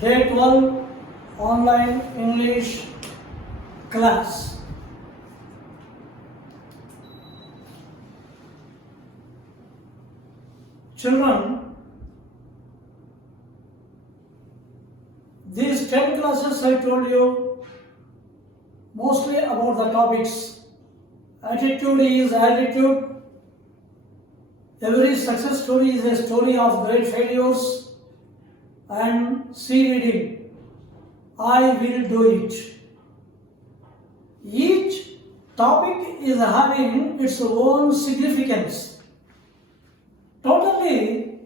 Day 12 online English class. Children, these 10 classes I told you mostly about the topics. Attitude is altitude. Every success story is a story of great failures. And C reading, I will do it. Each topic is having its own significance. Totally,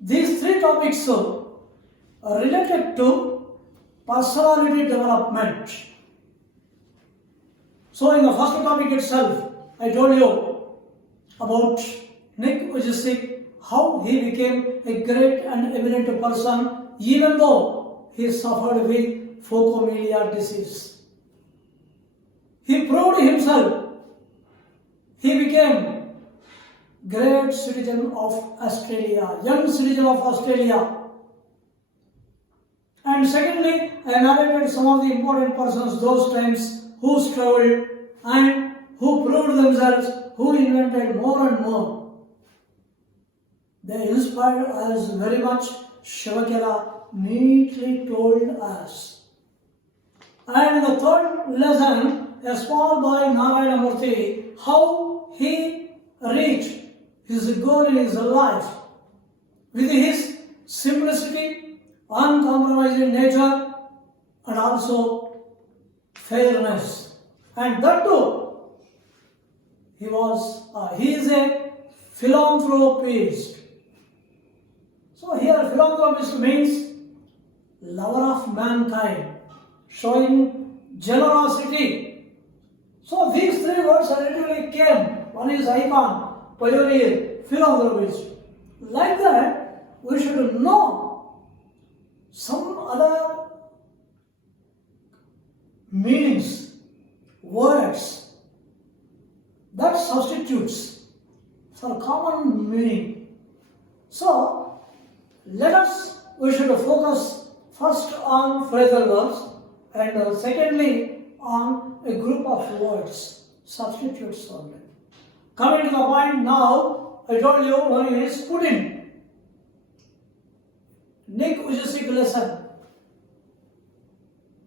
these three topics are related to personality development. So in the first topic itself, I told you about Nick Vujicic, how he became a great and eminent person even though he suffered with phocomelia disease. He proved himself. He became great citizen of Australia, young citizen of Australia. And secondly, I narrated some of the important persons those times who struggled and who proved themselves, who invented more and more. They inspired us very much. Shivakela neatly told us. And in the third lesson, a small boy Narayana Murthy, how he reached his goal in his life with his simplicity, uncompromising nature, and also fairness. And that too, he is a philanthropist. So here philanthropist means lover of mankind, showing generosity. So these three words literally came. One is icon, pioneer, philanthropist. Like that, we should know some other meanings, words that substitutes for common meaning. So we should focus first on phrasal verbs and secondly on a group of words, substitutes only. Coming to the point now, I told you one is put in. Nick Vujicic lesson.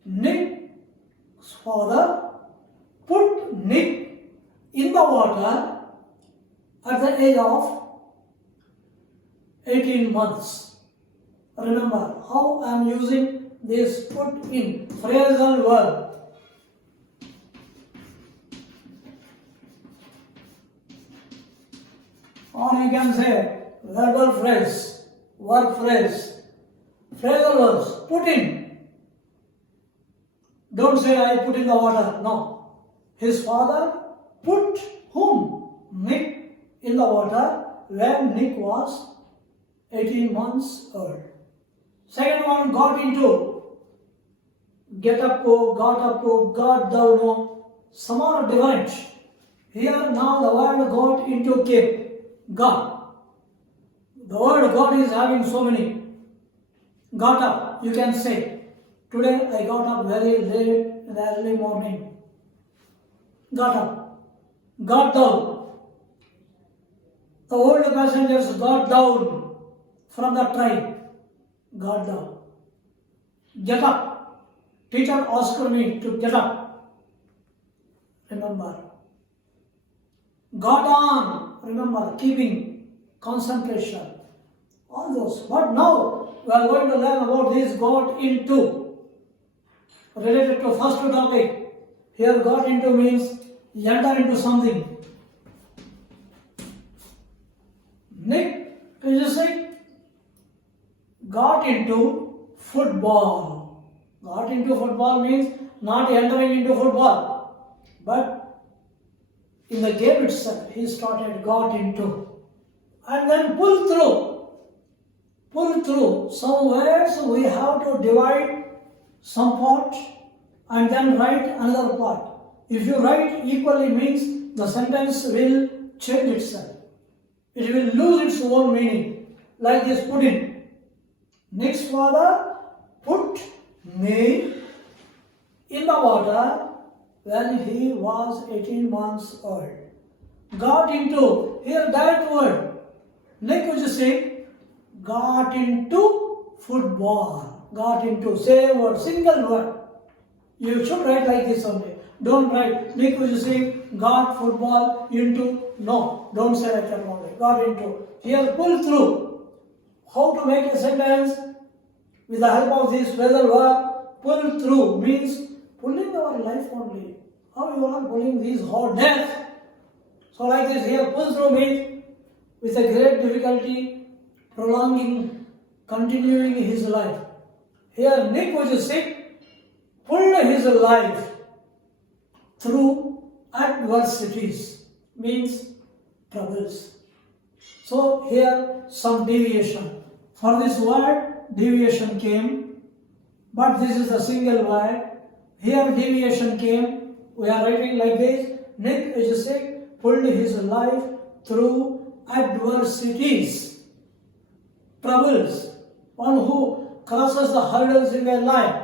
Nick's father put Nick in the water at the age of 18 months. Remember how I am using this put in phrasal verb. Or you can say verbal phrase, verb phrase, phrasal verbs, put in. Don't say I put in the water. No. His father put whom? Nick in the water when Nick was 18 months old. Second one, got into. Get up, got down, some are different. Here now the word got into came. Got. The word got is having so many. Got up, you can say. Today I got up very late in the early morning. Got up. Got down. The old passengers got down from the train. Got down. Get up. Teacher asked me to get up. Remember. Got on. Remember, keeping concentration. All those. But now we are going to learn about this got into. Related to first topic. Here got into means enter into something. Nick Vujicic got into football. Got into football means not entering into football, but in the game itself he started got into. And then pull through. Pull through. Some words we have to divide some part and then write another part. If you write equally means the sentence will change itself. It will lose its own meaning. Like this put in. Nick's father put me in the water when he was 18 months old. Got into, here that word, Nick was saying, got into football. Got into, say a word, single word. You should write like this only. Don't write, Nick was saying, got football into, no, don't say like that only. Got into. Here, pull through. How to make a sentence? With the help of this phrasal verb, pull through means pulling our life only. How you are pulling these hot death? So like this here, pull through means with a great difficulty, prolonging, continuing his life. Here Nick was sick, pulled his life through adversities, means troubles. So here some deviation. For this word, deviation came, but this is a single word. Here deviation came. We are writing like this. Nick is sick, pulled his life through adversities, troubles. One who crosses the hurdles in their life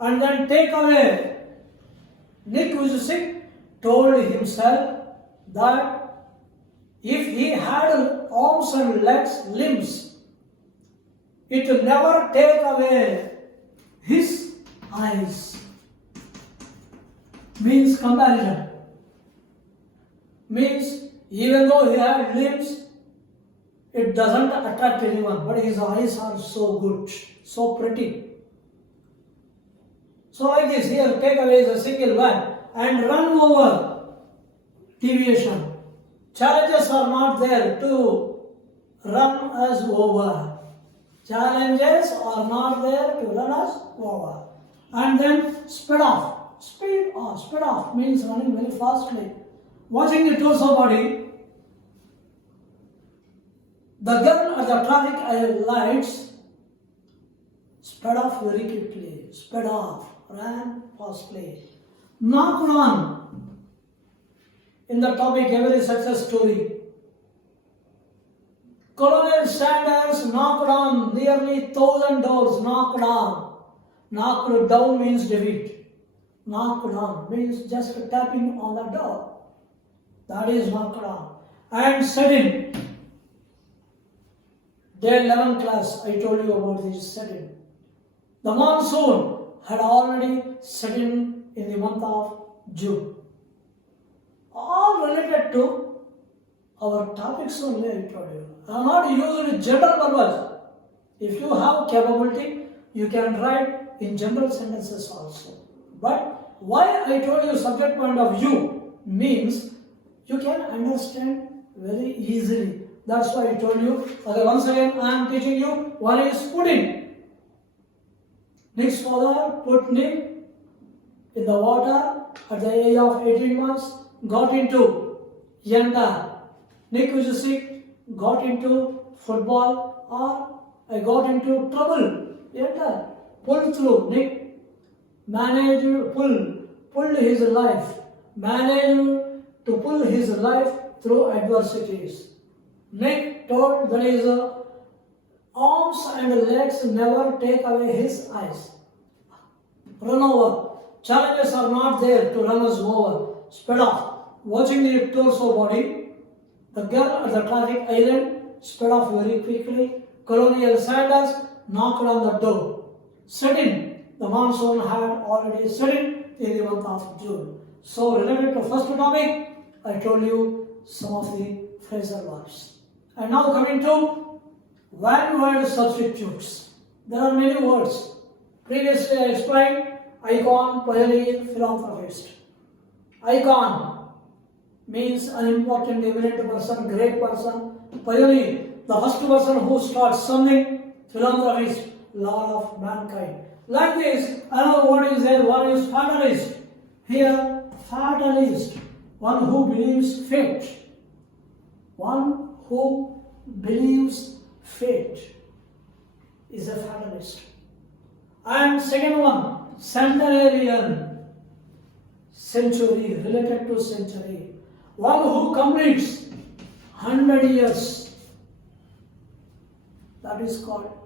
and then take away. Nick who is sick told himself that if he had arms and legs, limbs, it will never take away his eyes. Means comparison. Means even though he had limbs, it doesn't attract anyone, but his eyes are so good, so pretty. So like this, here take away is a single word and run over, deviation. Challenges are not there to run us over. Challenges are not there to run us over. And then speed off. Speed off means running very fastly. Watching the torso body, the girl at the traffic lights sped off very quickly. Sped off, ran fastly. Knocked on. In the topic, every success story. Colonel Sanders knocked on nearly 1,000 doors. Knocked on. Knocked down means defeat. Knocked on means just tapping on the door. That is knocked on. And setting. Day 11 class, I told you about this setting. The monsoon had already set in the month of June. All related to our topics only, I told you. I am not using general purpose. If you have capability, you can write in general sentences also. But why I told you subject point of view means you can understand very easily. That's why I told you. Okay, once again I am teaching you. One is putting. Nick's father put Nick in the water at the age of 18 months, got into enter. Nick was sick, got into football, or I got into trouble. Enter. Pull through. Nick managed, pulled his life. Managed to pull his life through adversities. Nick told that his arms and legs never take away his eyes. Run over. Challenges are not there to run us over. Speed off. Watching the torso body. The girl at the traffic island sped off very quickly. Colonel Sanders knocked on the door. Set in. The monsoon had already set in the month of June. So related to first topic, I told you some of the phrasal verbs. And now coming to one-word substitutes. There are many words. Previously I explained icon, pioneer, philanthropist. Icon means an important, eminent person, great person. Pioneer, the first person who starts something. Philanthropist, Lord of mankind. Like this, another word is there. One is fatalist. Here, fatalist, one who believes fate. One who believes fate is a fatalist. And second one, centenarian, century, related to century. One who completes 100 years. That is called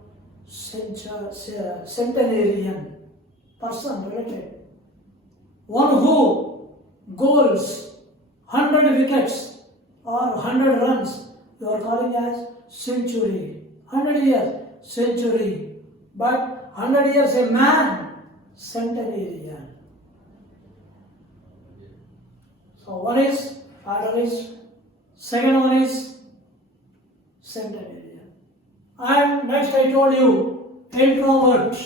centenarian person related. One who goals 100 wickets or 100 runs, you are calling as century. 100 years, century. But 100 years a man, centenarian. So one is idolist, second one is centenarian. And next I told you, introvert.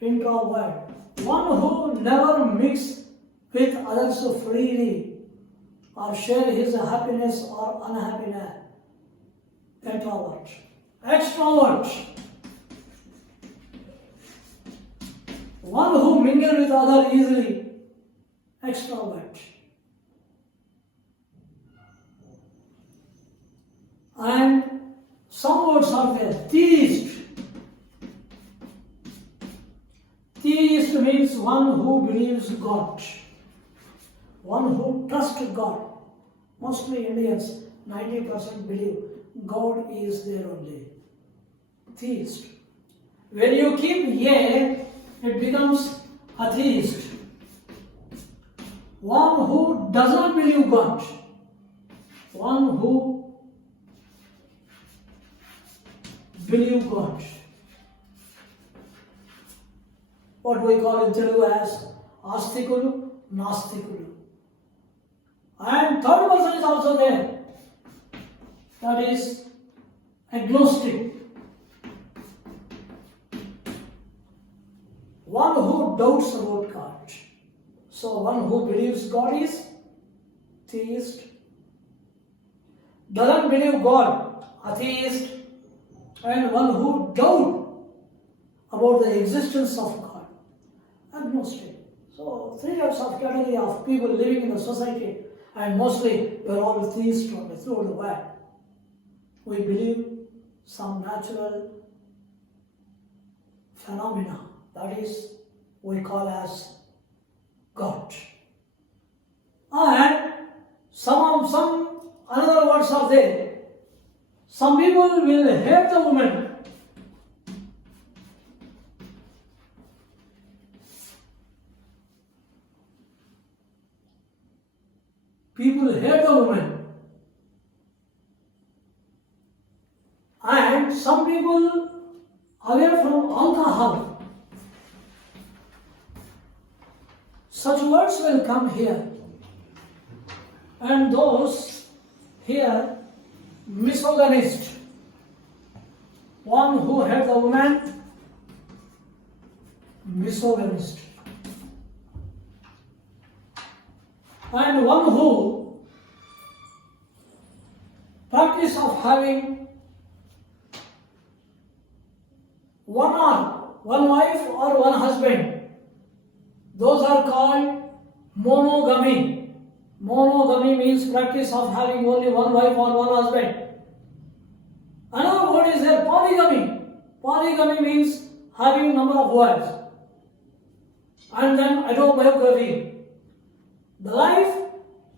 Introvert. One who never mix with others freely or share his happiness or unhappiness. Introvert. Extrovert. One who mingle with others easily. Extrovert. And some words are there. Theist. Theist means one who believes God. One who trusts God. Mostly Indians, 90% believe God is there only. Theist. When you keep "ye", it becomes atheist. One who does not believe God. One who believes God. What we call in Telugu as Astikulu, Nastikulu. And third person is also there. That is agnostic. One who doubts about God. So one who believes God is theist. Doesn't believe God, atheist. And one who doubts about the existence of God, agnostic. So three types of category of people living in the society, and mostly we are all theists throughout the world. We believe some natural phenomena, that is we call as God. And some another words are there. Some people will hate the woman. People hate the woman. And some people away from alcohol. Such words will come here. And those here, misogynist. One who hates the woman, misogynist. And one who practice of having one wife or one husband, those are called monogamy. Monogamy means practice of having only one wife or one husband. Another word is there, polygamy. Polygamy means having number of wives. And then autobiography. The life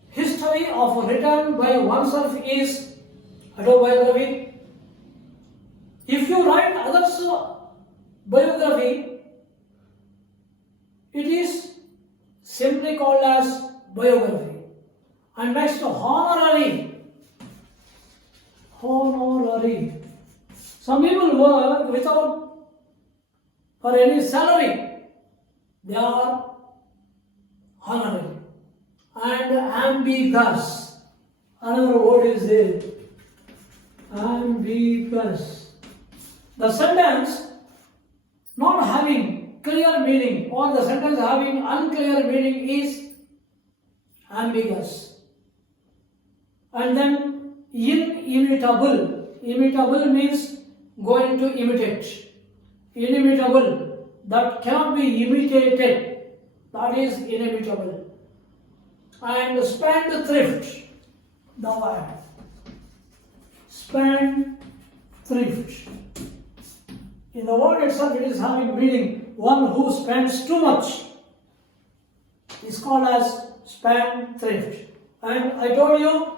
history of written by oneself is autobiography. If you write others' biography, it is simply called as biography. And next, honorary. Honorary. Some people work without for any salary. They are honorary. And ambiguous. Another word is there. Ambiguous. The sentence not having clear meaning or the sentence having unclear meaning is ambiguous. And then inimitable. Imitable means going to imitate. Inimitable, that cannot be imitated, that is inimitable. And spendthrift, the word. Spendthrift. In the word itself, it is having meaning. One who spends too much is called as spendthrift. And I told you,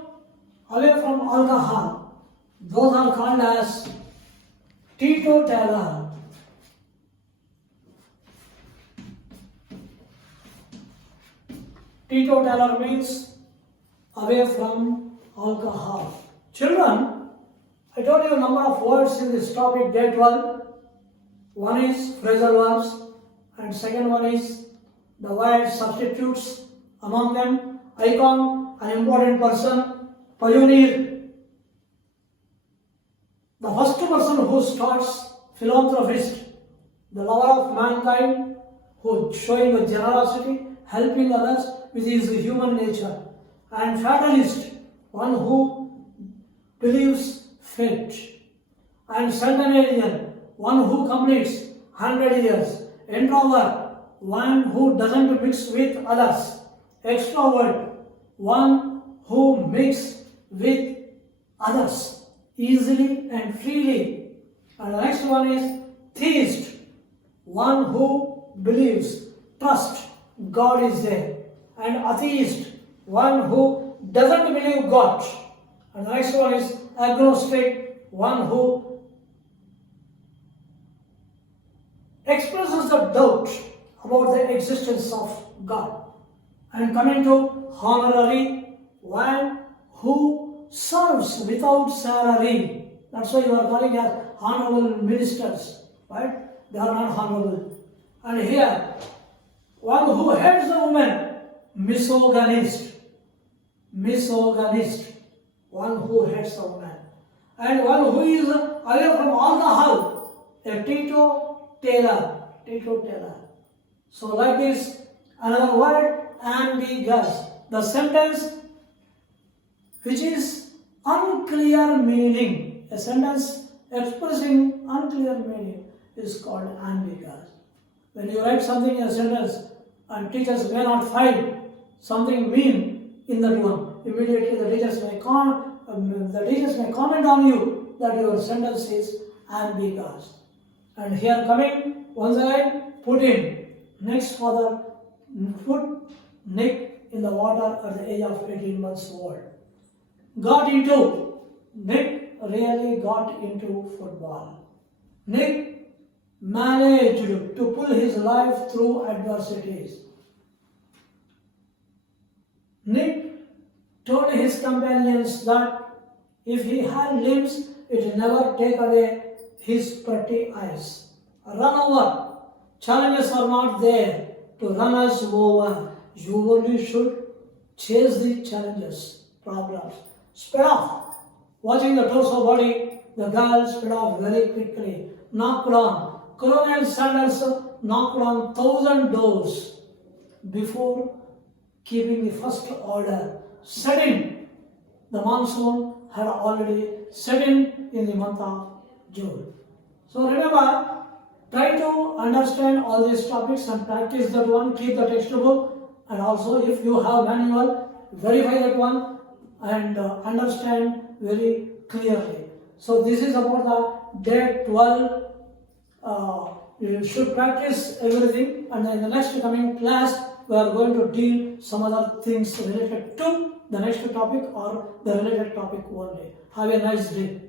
away from alcohol. Those are called as teetotaler. Teetotaler means away from alcohol. Children, I told you a number of words in this topic, day 12. One is phrasal verbs, and second one is the word substitutes. Among them, icon, an important person, pioneer. The first person who starts, philanthropist, the lover of mankind, who showing the generosity, helping others with his human nature, and fatalist, one who believes fate, and centenarian, one who completes 100 years, introvert, one who doesn't mix with others, extrovert, one who mixes with others easily and freely, and the next one is theist, one who believes, trust God is there, and atheist, one who doesn't believe God, and the next one is agnostic, one who expresses the doubt about the existence of God. And coming to honorary, one who serves without salary. That's why you are calling as honorable ministers, right? They are not honorable. And here, one who hates the woman, misogynist. Misogynist, one who hates the woman. And one who is away from alcohol, a teetotaler. Teetotaler. So like this, another word, ambiguous. The sentence which is unclear meaning. A sentence expressing unclear meaning is called ambiguous. When you write something in a sentence and teachers may not find something mean in that one, immediately the teachers may comment on you that your sentence is ambiguous. And here coming, once again, put in. Next father put Nick in the water at the age of 18 months old. Got into. Nick really got into football. Nick managed to pull his life through adversities. Nick told his companions that if he had limbs, it would never take away his pretty eyes. Run over. Challenges are not there to run us over. You only should chase the challenges, problems. Sped off. Watching the torso body, the girl sped off very quickly. Knocked on. Colonel Sanders knocked on 1,000 doors before keeping the first order. Set in. The monsoon had already set in the month of June. So remember, try to understand all these topics and practice that one. Keep the textbook, and also if you have manual, verify that one and understand very clearly. So this is about the day 12. You should practice everything, and in the next coming class we are going to deal some other things related to the next topic or the related topic only. Have a nice day.